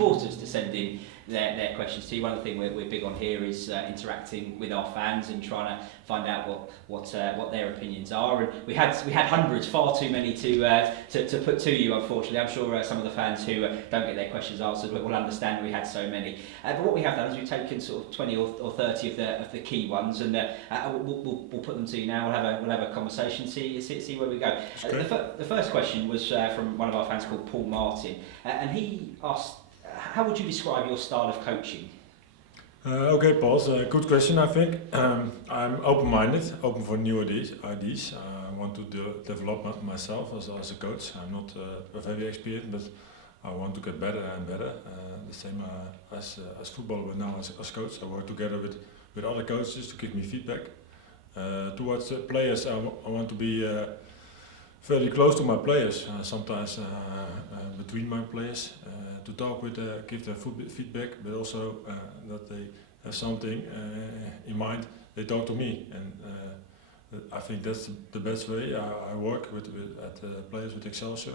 supporters to send in their questions to you. One of the things we're big on here is interacting with our fans and trying to find out what their opinions are. And we had hundreds, far too many to put to you, unfortunately. I'm sure some of the fans who don't get their questions answered will understand we had so many. But what we have done is we've taken sort of 20 or 30 of the key ones, and we'll put them to you now. We'll have a conversation, see where we go. The first question was from one of our fans called Paul Martin, and he asked, how would you describe your style of coaching? Okay, Paul, it's a good question, I think. I'm open-minded, open for new ideas. I want to develop myself as a coach. I'm not very experienced, but I want to get better and better. The same as football, but now as coach. I work together with other coaches to give me feedback. Towards the players, I want to be fairly close to my players, sometimes between my players, to talk with, give them feedback, but also that they have something in mind, they talk to me, and I think that's the best way. I work with players with Excelsior,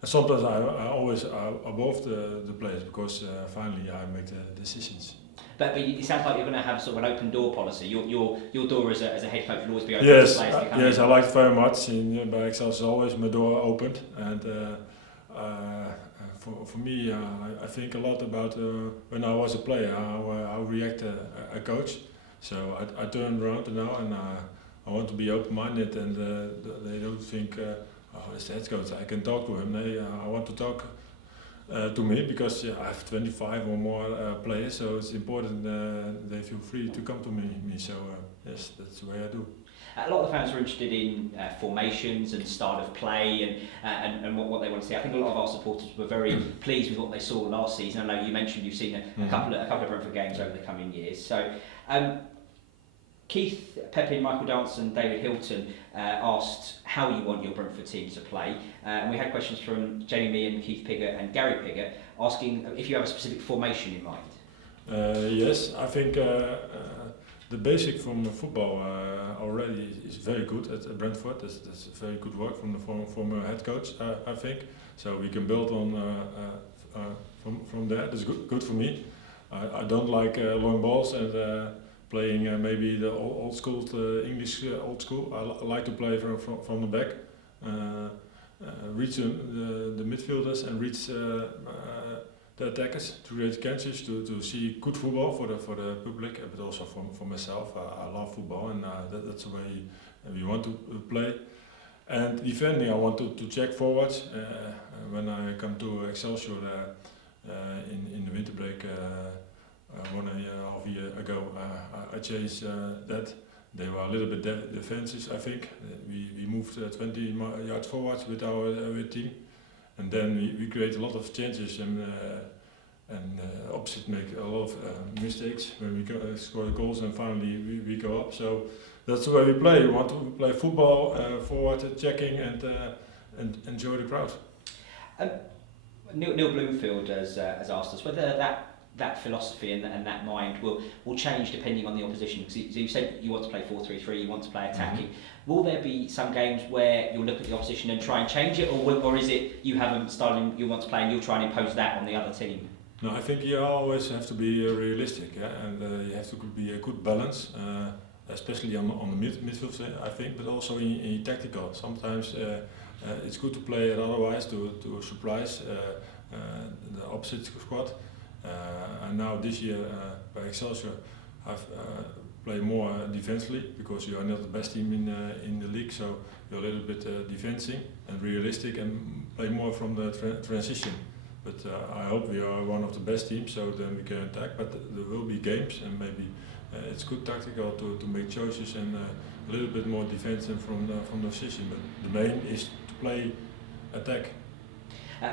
and sometimes I always above the players, because finally I make the decisions. But it sounds like you're going to have sort of an open door policy. Your door as a head coach will always be open. Yes, to players to come yes, in. I like it very much. By Excelsior, always my door opened, and for me, I think a lot about when I was a player, how react a coach. So I turned around now, and I want to be open-minded, and they don't think, oh, it's the head coach, I can talk to him. I want to talk to me, because I have 25 or more players, so it's important they feel free to come to me. So yes, that's the way I do. A lot of the fans are interested in formations and style of play and what they want to see. I think a lot of our supporters were very pleased with what they saw last season. I know you mentioned you've seen a couple of Brentford games over the coming years. So Keith, Pepin, Michael Dance and David Hilton asked how you want your Brentford team to play. And we had questions from Jamie Meehan, Keith Piggott and Gary Piggott asking if you have a specific formation in mind. Yes, I think the basic from football already is very good at Brentford. That's very good work from the former head coach, I think. So we can build on from there. That's good for me. I don't like long balls and playing maybe the old school, English old school. I like to play from the back, reach the midfielders and reach the attackers to create chances, to see good football for the public, but also for myself. I love football, and that's the way we want to play. And defending, I want to check forwards. When I come to Excelsior in the winter break 1.5 years ago, I changed that. They were a little bit defensive, I think. We moved 20 yards forwards with our team. And then we create a lot of chances, and opposite make a lot of mistakes when we score goals, and finally we go up. So that's the way we play. We want to play football, forward checking, and enjoy the crowd. Neil Bloomfield has asked us whether that philosophy and that mind will change depending on the opposition. Because you said you want to play 4-3-3, you want to play attacking. Mm-hmm. Will there be some games where you'll look at the opposition and try and change it, or is it you have a style you want to play and you'll try and impose that on the other team? No, I think you always have to be realistic, and you have to be a good balance, especially on the midfield, I think, but also in tactical. Sometimes it's good to play it otherwise to surprise the opposite squad. And now this year by Excelsior, I've play more defensively, because you are not the best team in the league, so you're a little bit defending and realistic and play more from the transition. But I hope we are one of the best teams, so then we can attack. But there will be games, and maybe it's good tactical to make choices and a little bit more defensive from the position. But the main is to play attack.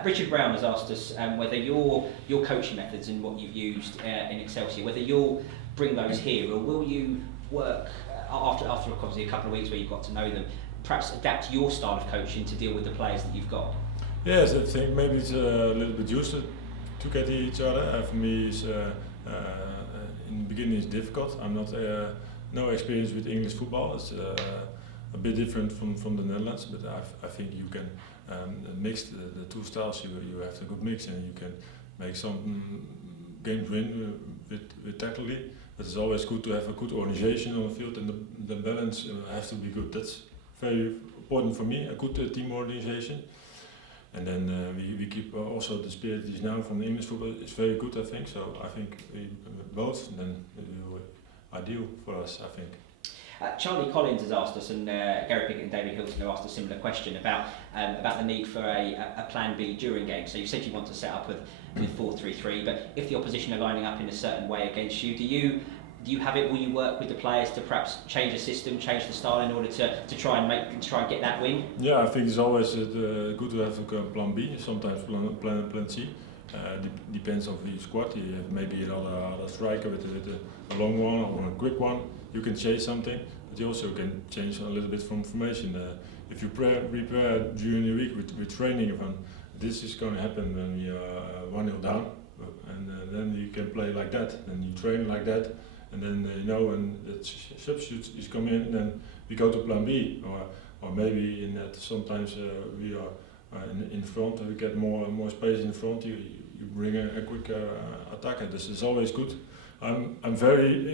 Richard Brown has asked us whether your coaching methods and what you've used in Excelsior, whether you'll bring those here, or will you work after obviously a couple of weeks where you've got to know them, perhaps adapt your style of coaching to deal with the players that you've got? Yes, I think maybe it's a little bit used to get each other. For me, it's, in the beginning it's difficult. I'm not no experience with English football. It's a bit different from the Netherlands, but I think you can mix the two styles. You have a good mix, and you can make some games win with tactically. But it's always good to have a good organization on the field, and the balance has to be good. That's very important for me, a good team organization. And then we keep also the spirit is now from the English football is very good, I think. So I think we both, then ideal for us, I think. Charlie Collins has asked us, and Gary Pickett and David Hilton have asked a similar question about the need for a plan B during games. So you said you want to set up with 4-3-3, but if the opposition are lining up in a certain way against you, do you have it? Will you work with the players to perhaps change the system, change the style in order to try and get that win? Yeah, I think it's always good to have a plan B. Sometimes plan C. Depends on the squad. You have maybe another striker with a long one or a quick one. You can change something, but you also can change a little bit from formation. If you prepare during the week with training, this is going to happen when we are 1-0 down, and then you can play like that. Then you train like that, and then when the substitute is coming in, then we go to plan B, or maybe in that sometimes we are in front, and we get more space in front. You bring a quick attacker. This is always good. I'm very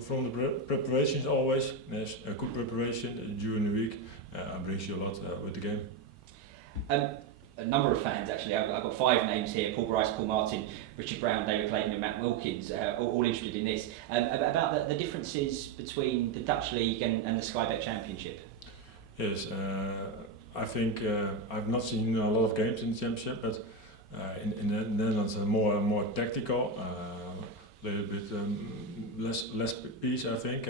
from the preparations always. There's a good preparation during the week. Brings you a lot with the game. A number of fans actually. I've got 5 names here: Paul Bryce, Paul Martin, Richard Brown, David Clayton, and Matt Wilkins. All interested in this. About the differences between the Dutch League and the Sky Bet Championship. Yes, I think I've not seen a lot of games in the Championship, but in the Netherlands are more tactical. Little bit less piece, I think.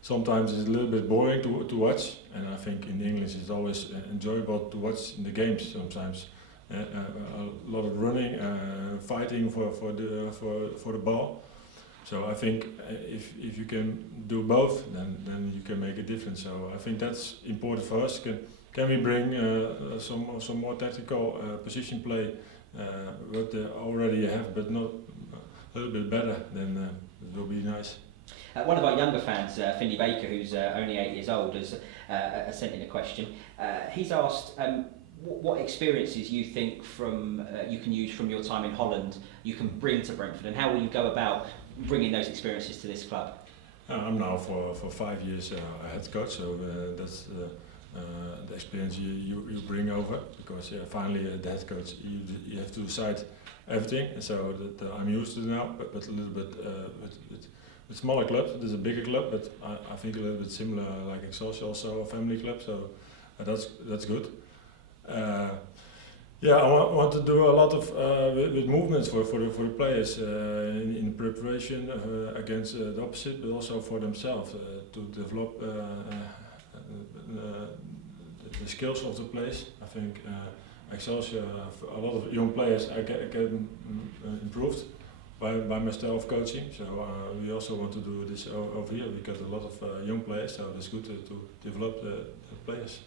Sometimes it's a little bit boring to watch, and I think in English it's always enjoyable to watch in the games. Sometimes a lot of running, fighting for the ball. So I think if you can do both, then you can make a difference. So I think that's important for us. Can we bring some more tactical position play what they already have, but not a little bit better, then it will be nice. One of our younger fans, Finley Baker, who's only 8 years old, has sent in a question. He's asked what experiences you think you can use from your time in Holland you can bring to Brentford, and how will you go about bringing those experiences to this club? I'm now for 5 years a head coach, so that's the experience you bring over, because finally the head coach you have to decide everything, and so I'm used to it now, but a little bit with smaller clubs. There's a bigger club, but I think a little bit similar like Excelsior, also a family club, so that's good. I want to do a lot of with movements for the players in preparation against the opposite, but also for themselves to develop the skills of the players. I think Excelsior, a lot of young players I get improved by my style of coaching. So we also want to do this over here. We got a lot of young players, so it's good to develop the players.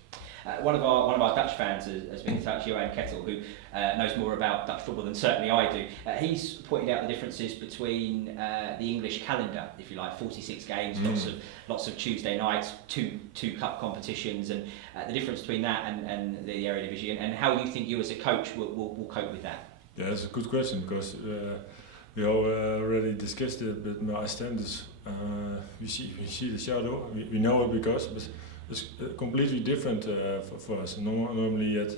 One of our Dutch fans has been in touch, Johan Kettle, who knows more about Dutch football than certainly I do. He's pointed out the differences between the English calendar, if you like, 46 games, lots of Tuesday nights, two cup competitions, and the difference between that and the Eredivisie, and how you think you as a coach will cope with that. Yeah, that's a good question, because we already discussed it, but my standards, we see the shadow, we know it because. It's completely different for us. Normally you had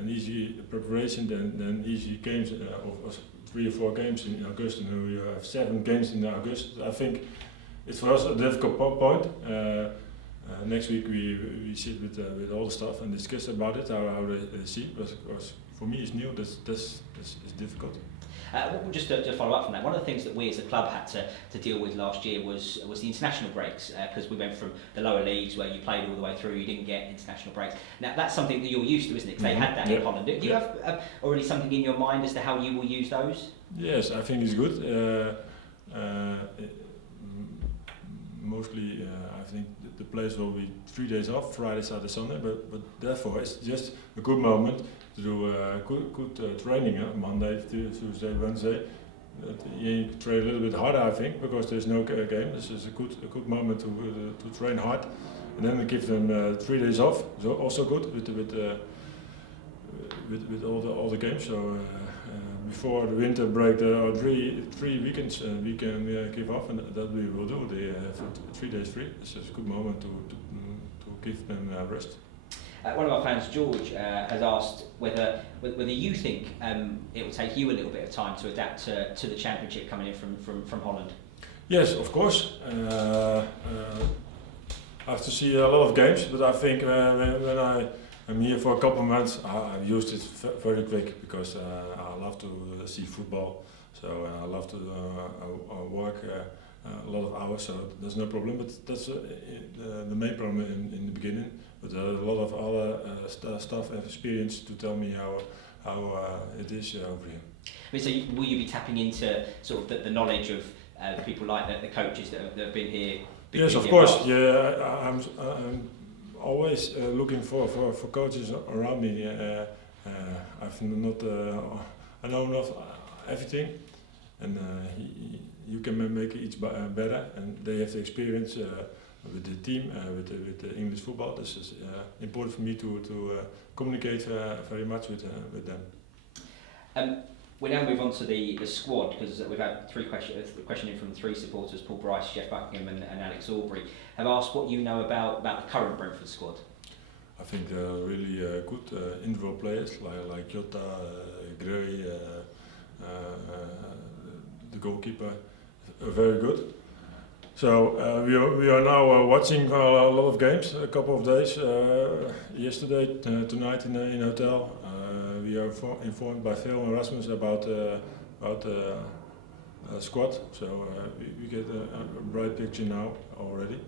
an easy preparation, then easy games, or 3 or 4 games in August, and you have 7 games in August. I think it's for us a difficult point. Next week we sit with all the staff and discuss about it, how they see it, because for me it's new, this is difficult. Just to follow up from that, one of the things that we as a club had to deal with last year was the international breaks, because we went from the lower leagues where you played all the way through, you didn't get international breaks. Now that's something that you're used to, isn't it? Because they had that in Holland. Do you have already something in your mind as to how you will use those? Yes, I think it's good. Mostly, I think the players will be 3 days off, Friday, Saturday, Sunday, but therefore it's just a good moment to do good training, Monday, Tuesday, Wednesday. You train a little bit harder, I think, because there's no game. This is a good moment to train hard, and then we give them 3 days off. So also good with all the games. So before the winter break, there are three weekends we can give off, and that we will do. They have 3 days free. It's just a good moment to give them rest. One of our fans, George, has asked whether you think it will take you a little bit of time to adapt to the Championship coming in from Holland. Yes, of course. I have to see a lot of games, but I think when I'm here for a couple of months, I've used it very quick because I love to see football. So I love to work a lot of hours, so there's no problem. But that's the main problem in the beginning. But a lot of other stuff and experience to tell me how it is over here. I mean, so will you be tapping into sort of the knowledge of people like the coaches that have been here? Yes, of course. Yeah, I'm always looking for coaches around me. I've not, I know not everything, and you can make each better. And they have the experience with the team, with the English football. This is important for me to communicate very much with them. We now move on to the squad, because we've had questioning from 3 supporters: Paul Bryce, Jeff Buckingham and Alex Aubrey, have asked what you know about the current Brentford squad. I think they're really good individual players like Jota, Gray, the goalkeeper, very good. So we are now watching a lot of games, a couple of days. Yesterday, tonight in a hotel. We are informed by Phil and Rasmus about squad, so we get a bright picture now already.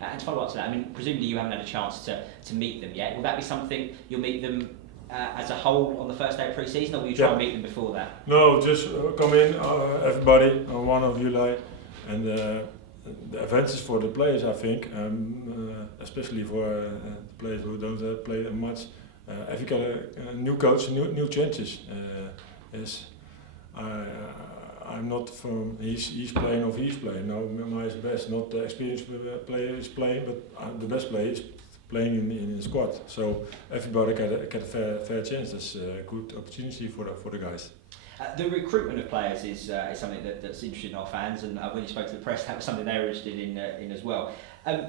And to follow up to that, I mean, presumably you haven't had a chance to meet them yet. Will that be something you'll meet them as a whole on the first day of pre-season, or will you try and meet them before that? No, just come in, everybody, on 1 of July, and the advantage for the players, I think, especially for the players who don't play much. If you got a new coach, new chances. Yes, I'm not from he's playing or he's playing. No, my is best. Not the experienced player is playing, but the best player is playing in the squad. So everybody get a fair chance. That's a good opportunity for the guys. The recruitment of players is something that's interesting our fans, and when you spoke to the press, that was something they were interested in as well.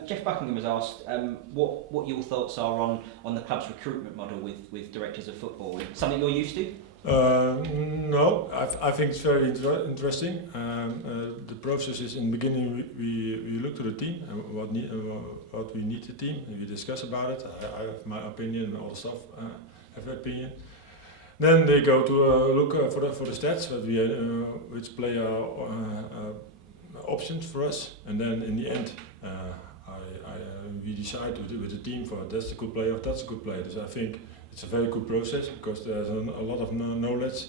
Jeff Buckingham was asked what your thoughts are on the club's recruitment model with directors of football. Something you're used to? No, I think it's very interesting. The process is, in the beginning we look to the team and what we need the team, and we discuss about it. I have my opinion, and all the staff have their opinion. Then they go to look for the stats, which player options for us, and then in the end we decide with the team for that's a good player, that's a good player. So I think it's a very good process because there's a lot of knowledge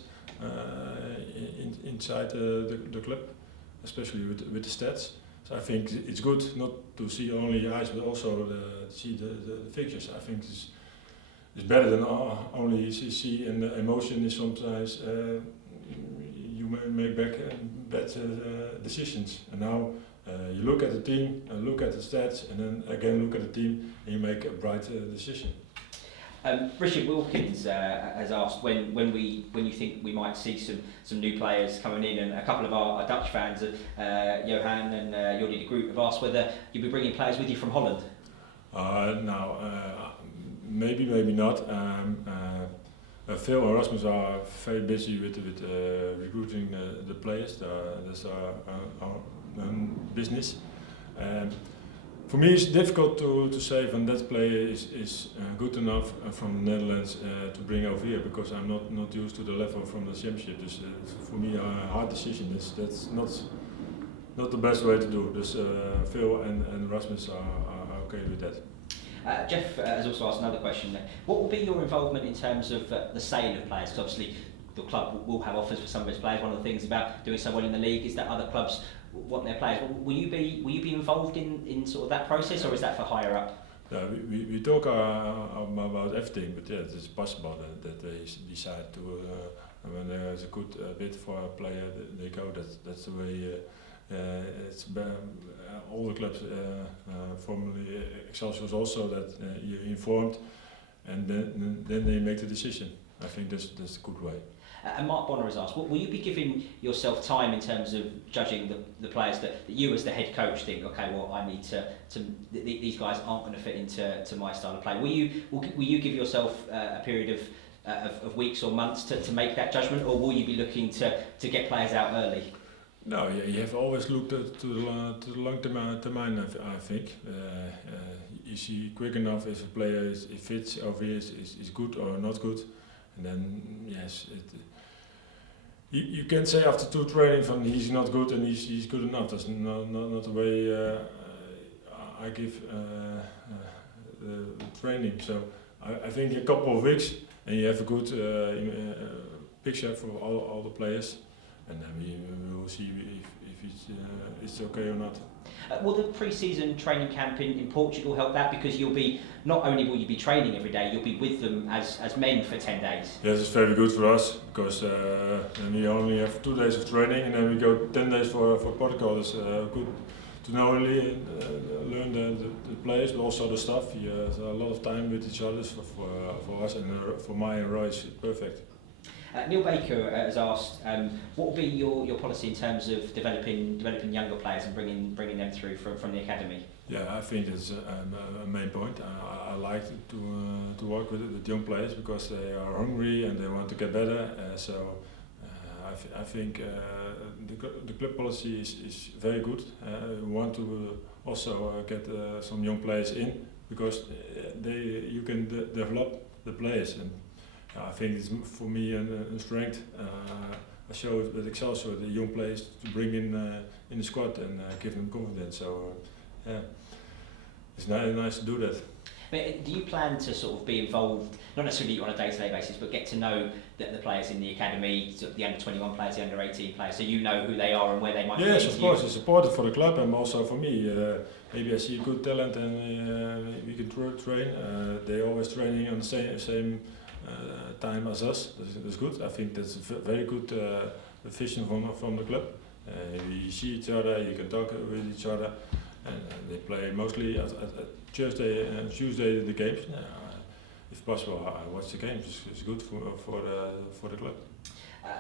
inside the club, especially with the stats. So I think it's good not to see only eyes, but also see the figures. I think it's better than only see, and the emotion is sometimes you may make bad decisions. And now you look at the team, look at the stats, and then again look at the team, and you make a bright decision. Richard Wilkins has asked when you think we might see some new players coming in, and a couple of our Dutch fans, Johan and Jordi de Groot, have asked whether you'll be bringing players with you from Holland. Maybe not. Phil and Rasmus are very busy with recruiting the players. That's our business. For me, it's difficult to say when that player is good enough from the Netherlands to bring over here, because I'm not used to the level from the Championship. It's for me a hard decision. That's not the best way to do. Phil and Rasmus are okay with that. Jeff has also asked another question. What will be your involvement in terms of the sale of players? Because obviously the club will have offers for some of its players. One of the things about doing so well in the league is that other clubs want their players. Will you be involved in sort of that process, or is that for higher up? We talk about everything, but yeah, it's possible that they decide to when there's a good bid for a player, they go. That's the way. It's all the clubs, formerly Excelsior was also that you're informed, and then they make the decision. I think that's a good way. And Mark Bonner has asked, will you be giving yourself time in terms of judging the players that you as the head coach think, okay, well, I need these guys aren't going to fit into my style of play. Will you give yourself a period of weeks or months to make that judgment, or will you be looking to get players out early? No, you have always looked to the long term, I think. You see quick enough if a player is fits over here is good or not good, and then yes, you can say after 2 trainings from he's not good and he's good enough. That's not the way I give the training. So I think a couple of weeks and you have a good picture for all the players, and then we will see if it's okay or not. Will the pre-season training camp in Portugal help that? Because not only will you be training every day, you'll be with them as men for 10 days. Yes, it's very good for us because then we only have 2 days of training and then we go 10 days for Portugal. It's good to not only learn the players but also the staff. There's a lot of time with each other for us, and for my and Roy it's perfect. Neil Baker has asked, what will be your policy in terms of developing younger players and bringing them through from the academy? Yeah, I think that's a main point. I like to work with young players because they are hungry and they want to get better. I think the club policy is very good. We want to also get some young players in because you can develop the players. And I think it's for me a strength. I show that Excelsior the young players to bring in the squad and give them confidence. So yeah, it's nice to do that. But do you plan to sort of be involved, not necessarily on a day-to-day basis, but get to know the players in the academy, sort of the under-21 players, the under-18 players, so you know who they are and where they might be? Yes, of course, it's important for the club and also for me. Maybe I see good talent and we can train. They're always training on the same time as us. That's good. I think that's a very good vision from the club. We see each other, you can talk with each other, and they play mostly at Tuesday and Tuesday the games. If possible, I watch the games. It's good for the club.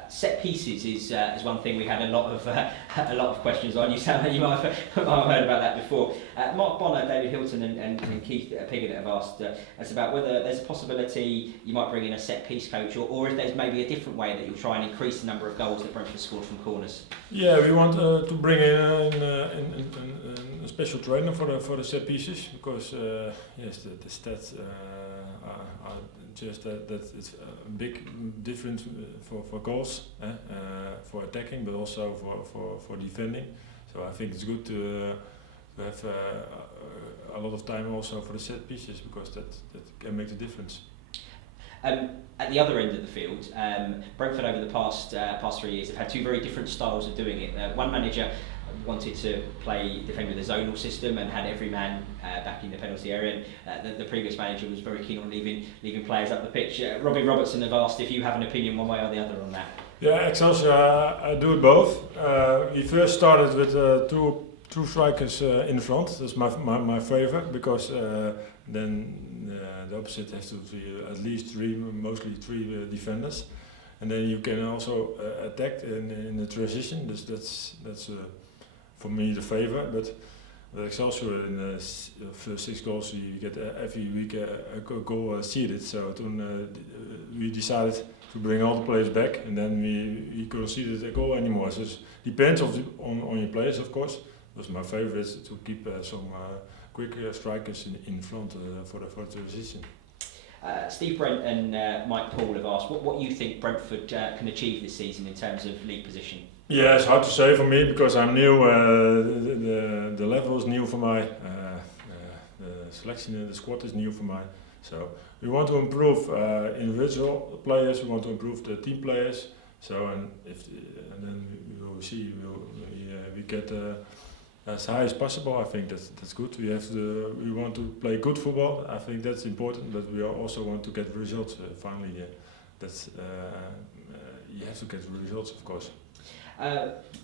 Set pieces is one thing we had a lot of questions on. You sound like you might have heard about that before. Mark Bonner, David Hilton and Keith Piggott have asked us about whether there's a possibility you might bring in a set piece coach, or if there's maybe a different way that you'll try and increase the number of goals that Brentford scored from corners. Yeah, we want to bring in a special trainer for the set pieces because yes, the stats are just that it's a big difference for goals, for attacking, but also for defending. So I think it's good to have a lot of time also for the set pieces because that can make the difference. At the other end of the field, Brentford over the past 3 years have had 2 very different styles of doing it. One manager wanted to defend with a zonal system and had every man back in the penalty area, and the previous manager was very keen on leaving players up the pitch. Robbie Robertson have asked if you have an opinion one way or the other on that. Yeah, Excelsior, I do it both. We first started with two strikers in front. That's my favourite because then the opposite has to be at least mostly three defenders, and then you can also attack in the transition. That's for me the favourite. But Excelsior in the first 6 goals you get every week a goal seeded. So we decided to bring all the players back, and then we conceded a goal anymore. So it depends on your players, of course. That's my favourite is to keep some quick strikers in front for the transition. Steve Brent and Mike Paul have asked what you think Brentford can achieve this season in terms of league position. Yeah, it's hard to say for me because I'm new. The level is new for my the selection in the squad is new for mine. So we want to improve individual players. We want to improve the team players. So and then we will see. We get as high as possible. I think that's good. We want to play good football. I think that's important. But we also want to get results. Finally, that's you have to get results, of course.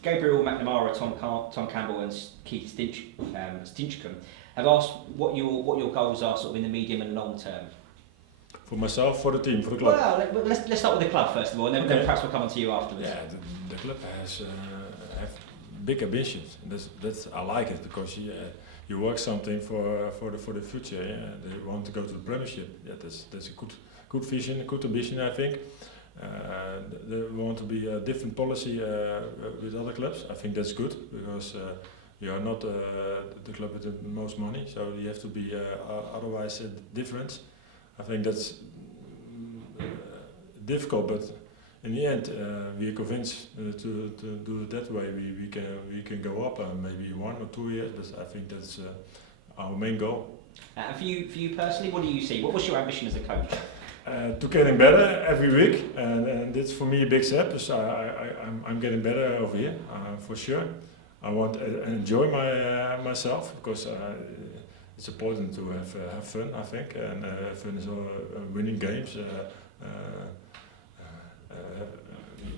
Gabriel McNamara, Tom Campbell and Keith Stinchcombe have asked what your goals are sort of in the medium and long term. For myself, for the team, for the club. Well, let's start with the club first of all, and then perhaps we'll come on to you afterwards. Yeah, the club has have big ambitions. That's I like it because you work something for the future. Yeah? They want to go to the Premiership. Yeah, that's a good vision, a good ambition. I think they want to be a different policy with other clubs. I think that's good because you are not the club with the most money, so you have to be otherwise different. I think that's difficult, but in the end, we are convinced to do it that way. We can go up maybe 1 or 2 years, but I think that's our main goal. For you personally, what do you see? What's your ambition as a coach? To getting better every week, and it's for me a big step. So I'm getting better over here for sure. I want to enjoy myself because it's important to have fun. I think, and fun is winning games.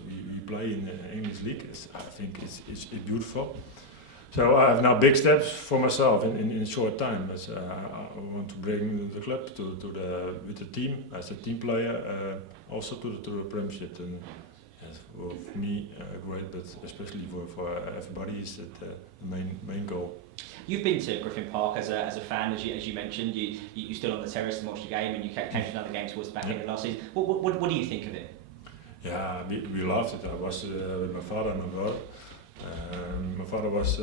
We play in the English league. I think it's beautiful. So I have now big steps for myself in a short time. But I want to bring the club with the team as a team player, also to the Premiership. And yes, well, for me, great, but especially for everybody is that the main goal. You've been to Griffin Park as a fan, as you mentioned. You stood on the terrace and watched the game, and you came to another game towards the back end of last season. What do you think of it? Yeah, we loved it. I was with my father and my brother. My father was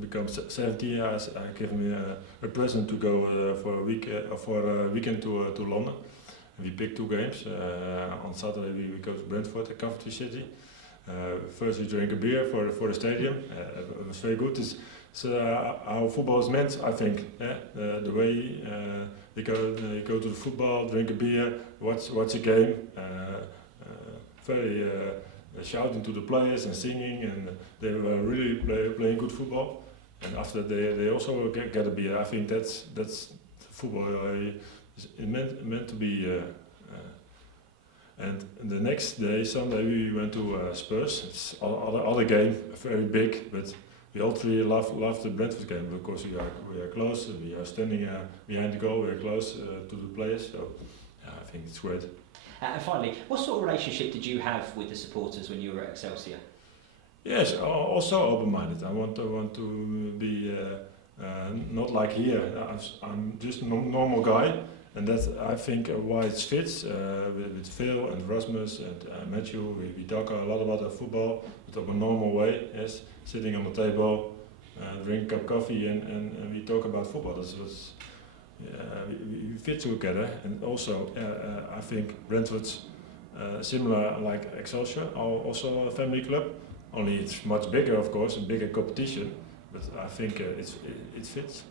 become 70. I gave him a present to go for a weekend to London. We picked 2 games. On Saturday we go to Brentford, a Coventry City. First we drank a beer for the stadium. It was very good. It's how football is meant, I think. The way they go to the football, drink a beer, watch a game. Very shouting to the players and singing, and they were really playing good football. And after that, they also get a beer. I think that's football is meant to be. And the next day, Sunday, we went to Spurs. It's other game, very big, but we all 3 love the Brentford game because we are close. We are standing behind the goal. We are close to the players. So yeah, I think it's great. And finally, what sort of relationship did you have with the supporters when you were at Excelsior? Yes, also open-minded. I want to be not like here. I'm just a normal guy, and that's I think why it fits with Phil and Rasmus and Matthew. We talk a lot about football, but in a normal way. Yes, sitting on the table, drink a cup of coffee, and we talk about football. We fit together, and also I think Brentford's similar like Excelsior, also a family club. Only it's much bigger, of course, and bigger competition. But I think it fits.